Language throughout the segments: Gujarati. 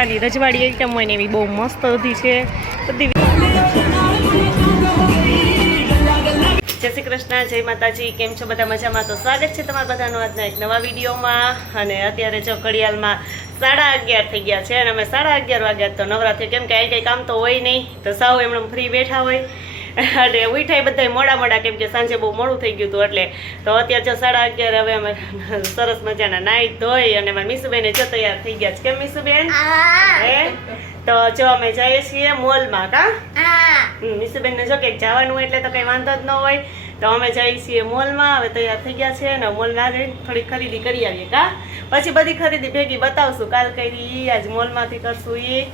આની રજવાડી આઈટમ હોય ને એવી બહુ મસ્ત બધી છે બધી. જય શ્રી કૃષ્ણ, જય માતાજી. કેમ છો બધા? મજામાં? તો સ્વાગત છે તમારા બધાનું આજના એક નવા વિડીયોમાં. અને અત્યારે જો ઘડિયાળમાં 11:30 થઈ ગયા છે અને અમે 11:30 વાગ્યા તો નવરાત્રી, કેમ કે આ કંઈ કામ તો હોય નહીં, તો સાવ એમણે ફ્રી બેઠા હોય અને ઉઠાઈ બધા મોડા કેમ કે સાંજે બહુ મોડું થઈ ગયું હતું એટલે. તો અત્યારે જો 11:30 હવે અમે સરસ મજાના નાહી ધોઈ અને મારા મીસુબેન જો તૈયાર થઈ ગયા છે. કેમ મીસુબેન? હે તો જો અમે જઈએ છીએ મોલમાં. મીસુબેન ને જો કંઈક જવાનું એટલે તો કંઈ વાંધો જ ન હોય. તો અમે જઈએ છીએ મોલમાં. હવે તૈયાર થઈ ગયા છે અને મોલમાં જઈને થોડી ખરીદી કરી આવીએ. પછી બધી ખરીદી ભેગી બતાવશું. કાલ કરી આજ મોલમાંથી કરશું એ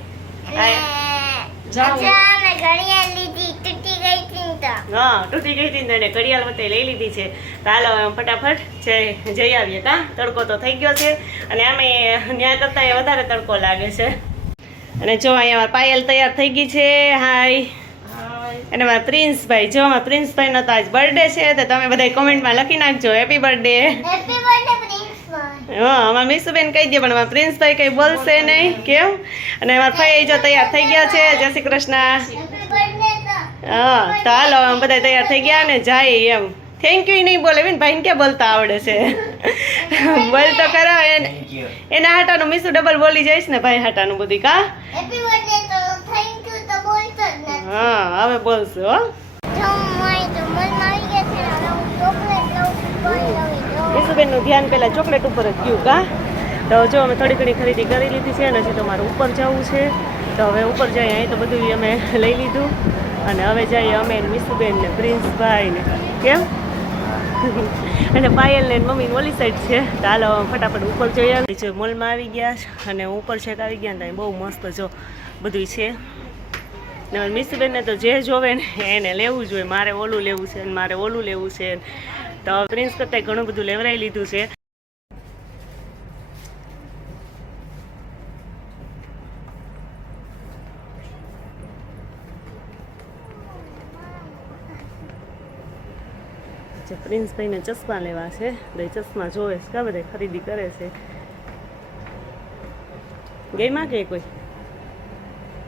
તૂટી ગઈ હતી ને ઘડિયાળ વચ્ચે લઈ લીધી છે. તો હાલો ફટાફટ જઈ આવીએ. તડકો તો થઈ ગયો છે અને અમે ન્યા કરતા એ વધારે તડકો લાગે છે. અને જો અહીંયા પાયલ તૈયાર થઈ ગઈ છે. હાય. અને મારા પ્રિન્સભાઈ, જો અમારા પ્રિન્સભાઈ નો તો આજ બર્થડે છે તો તમે બધા કોમેન્ટમાં લખી નાખજો હેપી બર્થડે. હા, અમારા મીસુબેન કહી દે પણ અમારા પ્રિન્સભાઈ કઈ બોલશે નહીં. કેમ? અને અમારા ભાઈ જો તૈયાર થઈ ગયા છે. જય શ્રી કૃષ્ણ. હા, તો હાલો બધા તૈયાર થઈ ગયા ને જાય એમ. થેન્ક યુ નહીં બોલે ભાઈ ને ક્યાં બોલતા આવડે છે? બોલ તો કરો. એના હાટાનું મીસુ ડબલ બોલી જઈશ ને ભાઈ હાટાનું બધું. હા, હવે બોલશું હો. મીસુબેન નું ધ્યાન પેલા ચોકલેટ ઉપર જ ગયું. તો જો અમે થોડી ઘણી ખરીદી કરી લીધી છે અને હજી તો મારે ઉપર જવું છે. તો હવે ઉપર જઈએ. અહીં તો બધું અમે લઈ લીધું અને હવે જઈએ અમે મીસુબેન ને પ્રિન્સભાઈ ને. કેમ? અને પાયલ ને મમ્મી ઓલી સાઈડ છે. તો હાલો ફટાફટ ઉપર જઈએ. જો મોલમાં આવી ગયા અને ઉપર છેક આવી ગયા ને બહુ મસ્ત જો બધું છે. ને મીસુબેન ને તો જે જોવે ને એને લેવું જોઈએ. મારે ઓલું લેવું છે ને મારે ઓલું લેવું છે. તો પ્રિન્સ કરતા ઘણું બધું લેવરાઈ લીધું છે. પ્રિન્સભાઈને ચશ્મા લેવા છે. ચશ્મા જોવે છે. કા બધા ખરીદી કરે છે. ગઈમાં કે કોઈ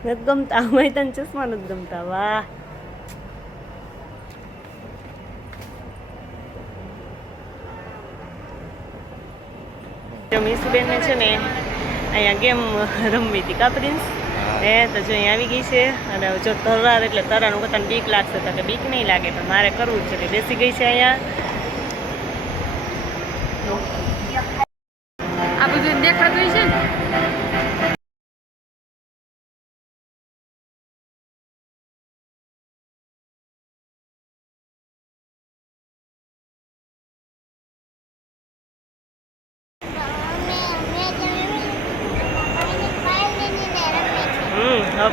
નથી ગમતા? અમે તને ચશ્મા નથી ગમતા? વાહ. મીસુબેન ને છે ને અહીંયા ગેમ રમવી હતી. કા પ્રિન્સ? તો જો અહીંયા આવી ગઈ છે અને જો તરાર એટલે તરાનું પોતાને બીક લાગશે તો કે બીક નહીં લાગે પણ મારે કરવું જ છે એટલે બેસી ગઈ છે અહીંયા. આ બધું દેખાતું છે ને.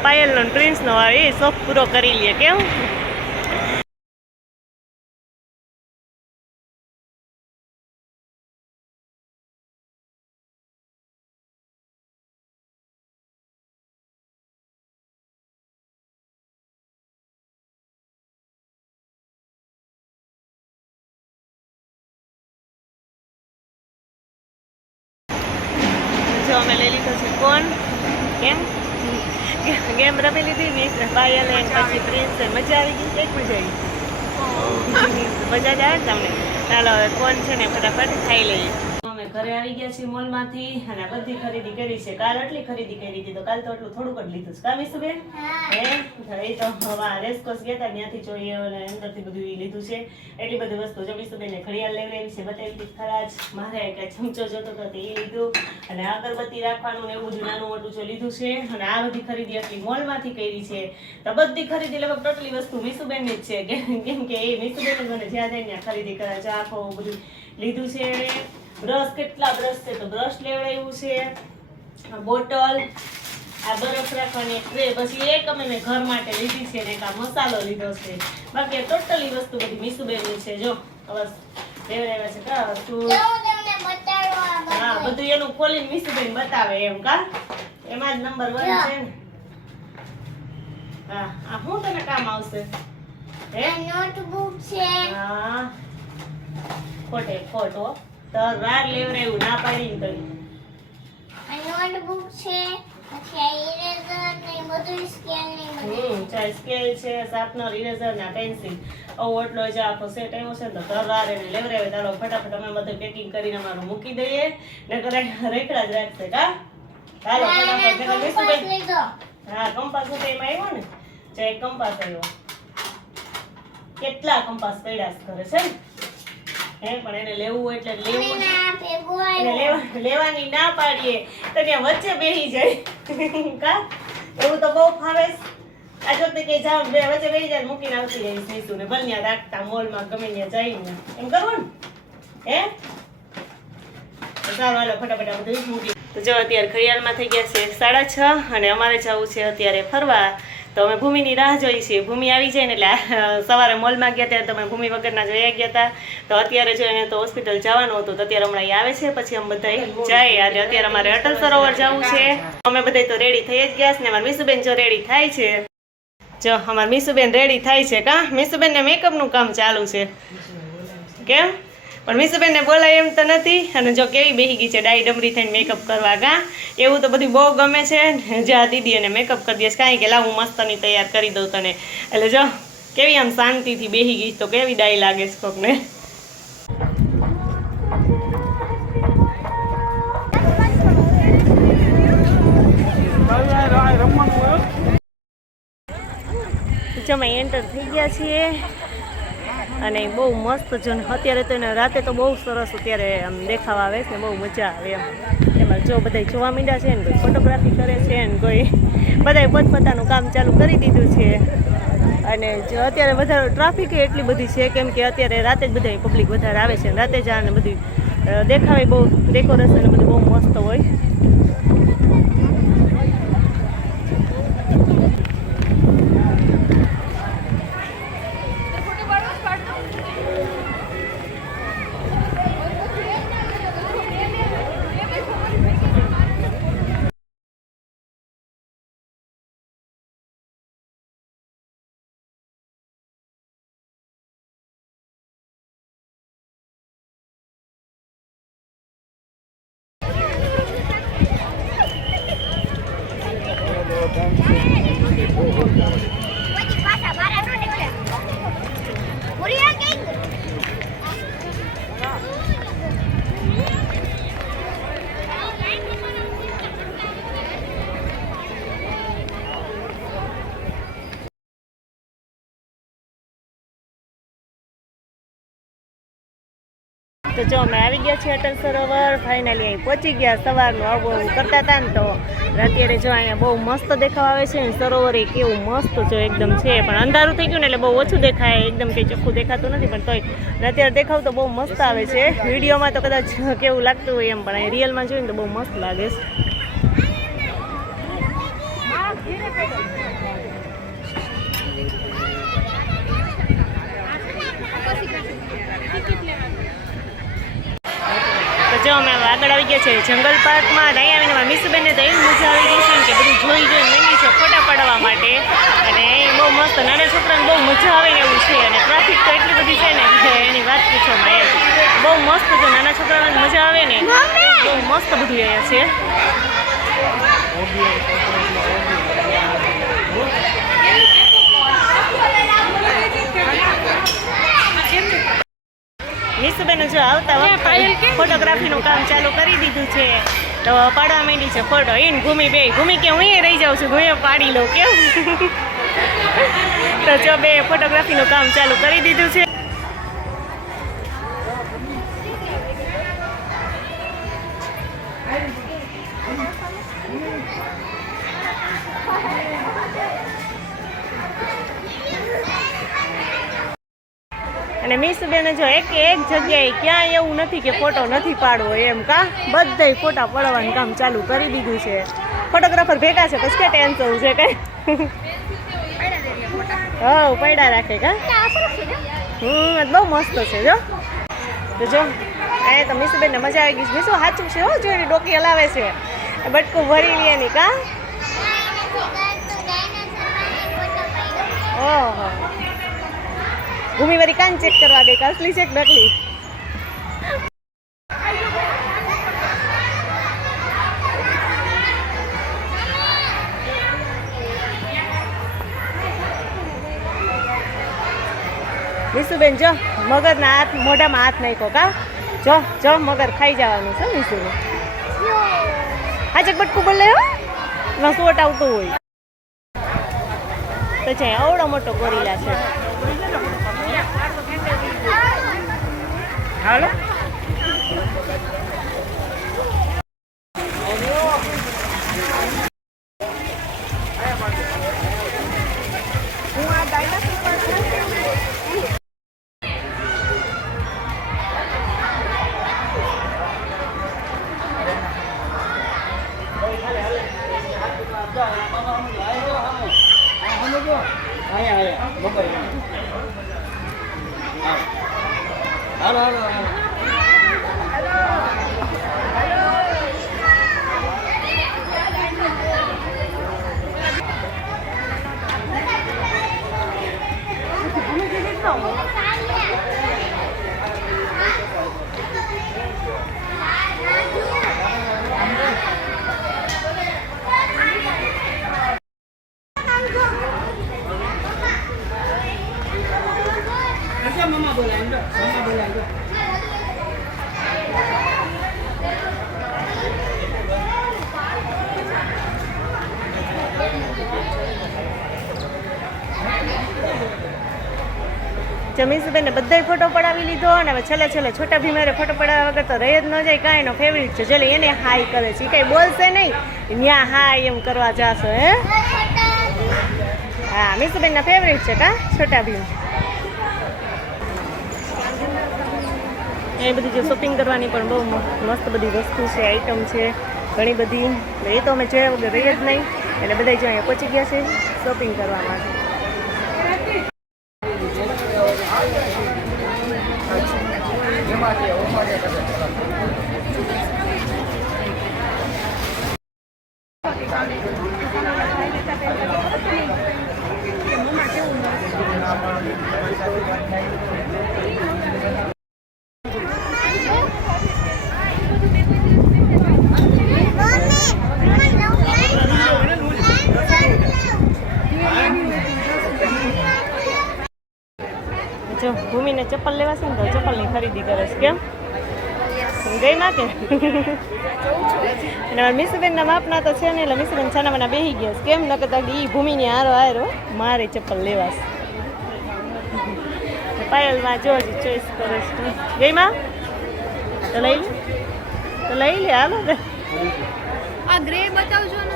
પાયલ નો પ્રિન્સ નો એ શોખ પૂરો કરી લે. કેમ? જો અમે લઈ લીધો છે કોણ. કેમ? ગેમ રમી લીધી ને પાયલ પછી પ્રિન્સ. મજા આવી ગઈ? એક મજા આવી. મજા જ આવે તમને. ચાલો હવે કોણ છે ને ફટાફટ ખાઈ લઈએ. અમે ઘરે આવી ગયા છીએ મોલમાંથી અને બધી ખરીદી કરી છે. કાલ એટલી ખરીદી કરી હતી તો કાલ તો એટલું થોડુંક જ લીધું છે. કા મીસુબેન? એ તો હવા રેસકોર્સ ગયા હતા ત્યાંથી જોઈએ અને અંદરથી બધું લીધું છે. એટલી બધી વસ્તુ જો મીસુબેન ને ઘડિયાળ લેવી છે બતાવી હતી ખરા જ. મારે કઈ ચમચો જોતો હતો એ લીધું અને અગરબત્તી રાખવાનું ને એવું બધું નાનું મોટું જો લીધું છે. અને આ બધી ખરીદી આટલી મોલમાંથી કરી છે. તો બધી ખરીદી લગભગ ટોટલી વસ્તુ મીસુબેન ની જ છે. કેમ કે એ મીસુબેન મને જ્યાં જાય ત્યાં ખરીદી કરે છે. આખો બધું લીધું છે. બ્રશ, કેટલા બ્રશ છે તો બ્રશ લેવડાવ્યું છે. બોટલ, આ બરફ રાખવાની ટ્રે, પછી એક અમે મેં ઘર માટે લીધી છે ને એક આ મસાલો લીધો છે. બાકી ટોટલી વસ્તુ બધી મીસુબેન ની છે. જો હવે લેવડાવ્યા છે. હા, બધું એનું ખોલીને મીસુબેન બતાવે એમ. કા એમાં જ નંબર 1 છે ને. હા, આ શું તને કામ આવશે? નોટબુક છે. હા, ખોટે ખોટો તો રાર લેવરાયું ના પાડીને કરી. આ નોટબુક છે. સ્કેલ છે, શાર્પનર, ઇરેઝર ને પેન્સિલ, આવો એટલો જ આખો સેટ આવ્યો છે ને તો ઘરવાળે ને લેવરાવે તારો ફટાફટ અમે બધું પેકિંગ કરીને અમારું મૂકી દઈએ ને કરે રેકડા જ રાખશે કા હાલો ફટાફટ ભેગા બેસું બેન હા કંપાસ તો એમાં આવ્યો ને જે કંપાસ આવ્યો કેટલા કંપાસ પડ્યા કરે છે હે પણ એને લેવું હોય એટલે લેવું એને લેવાની ના પાડીએ તો ત્યાં વચ્ચે બેસી જાય કા એવું તો બહુ ફાવે આ જો તે કે જાવ બે વચ્ચે બેસી જાય મૂકીને આવતી જાય સહીસુ ને ભલ ત્યાં રાખતા મોલમાં ગમે ત્યાં જઈને એમ કરવું ને હે તો સારું હાલો ફટાફટ બધું મૂકી તો જો અત્યારે ઘડિયાળમાં થઈ ગયા છે 6:30 અને અમારે જવું છે અત્યારે ફરવા તો અમે ભૂમિની રાહ જોઈ છીએ ભૂમિ આવી જાય ને એટલે સવારે મોલમાં ગયા ત્યારે તમે ભૂમિ વગરના જોયા ગયા હતા તો અત્યારે જો એને તો હોસ્પિટલ જવાનું હતું તો અત્યારે હમણાં આવે છે પછી અમે બધા જાય આજે અત્યારે અમારે અટલ સરોવર જવું છે અમે બધા તો રેડી થઈ જ ગયા છે ને અમારા મીસુબેન જો રેડી થાય છે જો અમારા મીસુબેન રેડી થાય છે કા મીસુબેન ને મેકઅપનું કામ ચાલુ છે કેમ પણ મીસુબેન ને બોલાય એમ તો નથી અને જો કેવી બેહી ગઈ છે ડાઈ ડમરી થઈને મેકઅપ કરવા કા એવું તો બધું બહુ ગમે છે જ્યાં દીદી એને મેકઅપ કરી દઈશ કાંઈ કે લાવ હું મસ્તની તૈયાર કરી દઉં તને એટલે જો કેવી આમ શાંતિથી બેહી ગઈ તો કેવી ડાઈ લાગે છે કોકને જો અમે એન્ટર થઈ ગયા છીએ અને બહુ મસ્ત જો અત્યારે તો એને રાતે તો બહુ સરસ અત્યારે આમ દેખાવા આવે છે ને બહુ મજા આવે એમ એમાં જો બધા જોવા માંડ્યા છે ને કોઈ ફોટોગ્રાફી કરે છે ને કોઈ બધાએ પોતપોતાનું કામ ચાલુ કરી દીધું છે અને જો અત્યારે વધારે ટ્રાફિક એટલી બધી છે કેમ કે અત્યારે રાતે જ બધા પબ્લિક વધારે આવે છે રાતે જ આને બધું દેખાવે બહુ ડેકોરેશન બધું બહુ મસ્ત હોય તો જો અમે આવી ગયા છીએ અટલ સરોવર ફાઇનલી અહીં પહોંચી ગયા સવારનું આવું કરતા હતા ને તો અત્યારે જો અહીંયા બહુ મસ્ત દેખાવ આવે છે ને સરોવર એ કેવું મસ્ત જો એકદમ છે પણ અંધારું થઈ ગયું ને એટલે બહુ ઓછું દેખાય એકદમ કંઈ ચોખ્ખું દેખાતું નથી પણ તોય અત્યારે દેખાવ તો બહુ મસ્ત આવે છે વિડીયોમાં તો કદાચ કેવું લાગતું હોય એમ પણ અહીં રિયલમાં જોઈને તો બહુ મસ્ત લાગે છે જો અમે આગળ આવી ગયા છે જંગલ પાર્કમાં અહીં આવીને મારા મીસુબેનને તો એવી મજા આવી ગઈ છે કે બધું જોઈ માંગી છે ફોટા પાડવા માટે અને બહુ મસ્ત નાના છોકરાને બહુ મજા આવે ને એવું છે અને ટ્રાફિક તો એટલી બધી છે ને કે એની વાત પૂછવામાં એમ બહુ મસ્ત જો નાના છોકરાને મજા આવે ને બહુ મસ્ત બધું અહીંયા છે મીસુબેન જો આવતા વખતે ફોટોગ્રાફીનું કામ ચાલુ કરી દીધું છે તો પાડવા માંડી છે ફોટો એને ભૂમિ બે ભૂમિ કે હું રહી જાઉં છું હું પાડી લઉં કેમ તો જો બે ફોટોગ્રાફીનું કામ ચાલુ કરી દીધું છે અને મીસુબેને જો એક જગ્યાએ ક્યાંય એવું નથી કે ફોટો નથી પાડવો એમ કા બધાય ફોટા પાડવાનું કામ ચાલુ કરી દીધું છે ફોટોગ્રાફર ભેગા છે પછી ક્યાં ટેન્શન છે કઈ હા પડ્યા રાખે કા બહુ મસ્ત છે જો તો જો એ તો મીસુબેનને મજા આવી ગઈ છે મીસુ સાચું છે હો જો એની ડોકી હલાવે છે બટકું ભરી લે એની કા ઓહો ભૂમિ વાળી કાન ચેક કરવા ગઈ અસલી છે કે નકલી મીસુબેન જો મગરના હાથ મોઢામાં હાથ નાખ્યો કા જો મગર ખાઈ જવાનું છે મીસુબેન. હાચક બટકું બોલે હો એમાં સોટ આવતો હોય તો છે આવડો મોટો ગોરીલા છે. હાલો મીસુબેન ને બધાય ફોટો પડાવી લીધો અને હવે છેલ્લે છોટા ભીમારે ફોટો પડાવવા વગર તો રહી જ ન જાય. કાંઈ એનો ફેવરિટ છે ચલે એને હાય કરે છે. કાંઈ બોલશે નહીં ત્યાં હાય એમ કરવા જાશો હે. હા મીસુબેન ના ફેવરિટ છે કા છોટા ભીમ. એ બધી જો શોપિંગ કરવાની પણ બહુ મસ્ત બધી વસ્તુ છે, આઈટમ છે ઘણી બધી. એ તો અમે જોયા વગર રહી જ નહીં એટલે બધા જો અહીંયા પહોંચી ગયા છે શોપિંગ કરવા માટે. જો ભૂમિને ચપ્પલ લેવા છે ને તો ચપ્પલની ખરીદી કરે છે. કેમ ગઈ માં કે અને મીસુબેનના માપના તો છે ને એટલે મીસુબેન છાનામાના બેસી ગયા છે. કેમ ન કહેતા એ ભૂમિની હારો મારે ચપ્પલ લેવા છે. પાયલમાં જો ચોઈસ કરે છે. ગઈ માં તો લઈ લે હાલો આ ગ્રે બતાવજો ને.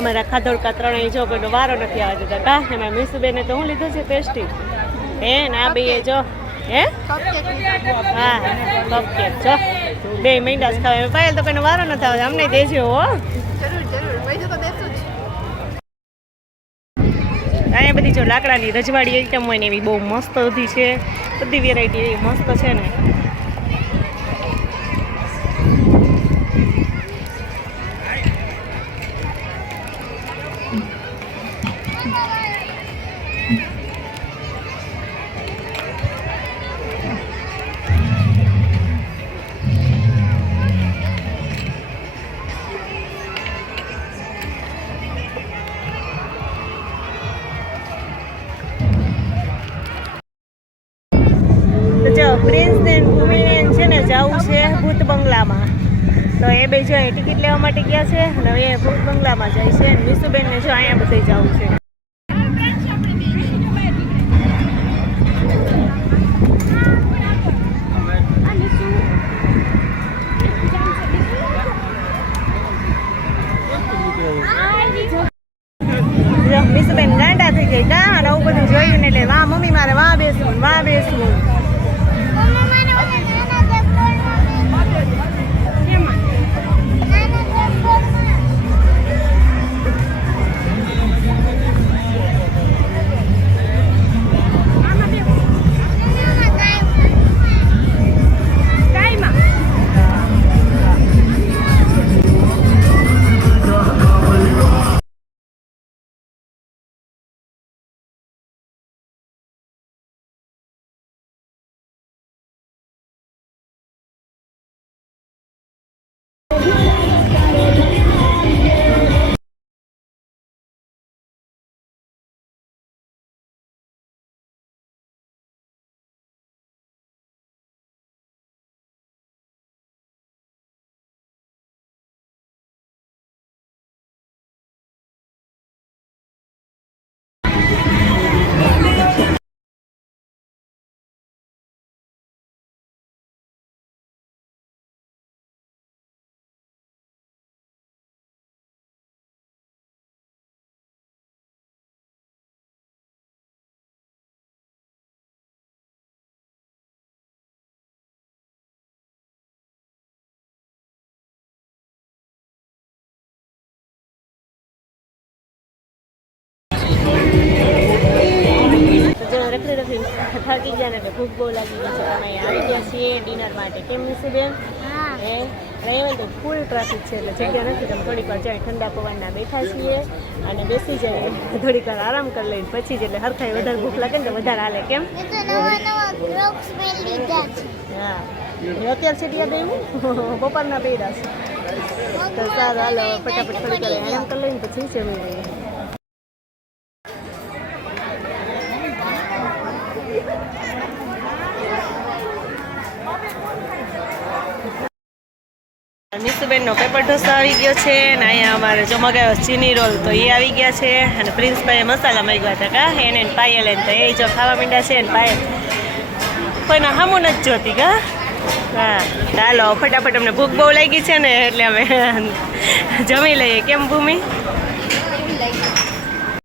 અમારા ખાધોડકા ત્રણેય જો કોઈનો વારો નથી આવવા દેતા કા. એમાં મીસુબેને તો હું લીધું છે પેસ્ટી હે ને આ બે જો હે હા કપકેક જો બે મહિના જ ખાવે. પાયલ તો કોઈનો વારો નથી આવે અમને દેજો હો. અહીંયા બધી જો લાકડાની રજવાડી આઈટમ હોય ને એવી બહુ મસ્ત બધી છે. બધી વેરાયટી એવી મસ્ત છે ને. પ્રિન્સ ને ભૂમિને છે ને જવું છે ભૂત બંગલામાં. તો એ બે જો ટિકિટ લેવા માટે ગયા છે અને હવે ભૂત બંગલામાં જાય છે. મીસુબેન ને જો અહીંયા બધે જવું છે. મીસુબેન ગાંડા થઈ ગઈ કા અને આવું બધું જોયું ને એટલે વાહ મમ્મી મારે વાહ બેસવું. ગયા ને એટલે ભૂખ બહુ લાગી ગઈ છે. અમે અહીંયા આવી ગયા છીએ ડિનર માટે. કેમ નિશુબેન? હા હે અહીંયા તો ફૂલ ટ્રાફિક છે એટલે જગ્યા નથી. તમે થોડીક વાર જાય ઠંડા પવનના બેઠા છીએ અને બેસી જઈએ થોડીક વાર આરામ કરી લઈને પછી જ એટલે હરખાઈ વધારે ભૂખ લાગે ને તો વધારે હાલે. કેમ? એ તો નવા ક્રોક્સ મેં લીધા છે હા એ અત્યારે છે ત્યાં ગયું બપોરના પેડા છે. તો સારું હાલો ફટાફટ થોડીક વાર આરામ કરી લઈને પછી જમી લઈએ. નિશુબેનનો પેપર ઢોસો આવી ગયો છે અને અહીંયા અમારે જો મગાવ્યો ચીની રોલ તો એ આવી ગયા છે અને પ્રિન્સભાઈએ મસાલા માંગ્યા હતા કા એને પાયલ એને તો એ જો ખાવા માંડ્યા છે ને પાયલ કોઈના હામું નથી જોતી કા. હા ચાલો ફટાફટ અમને ભૂખ બહુ લાગી છે ને એટલે અમે જમી લઈએ. કેમ ભૂમિ?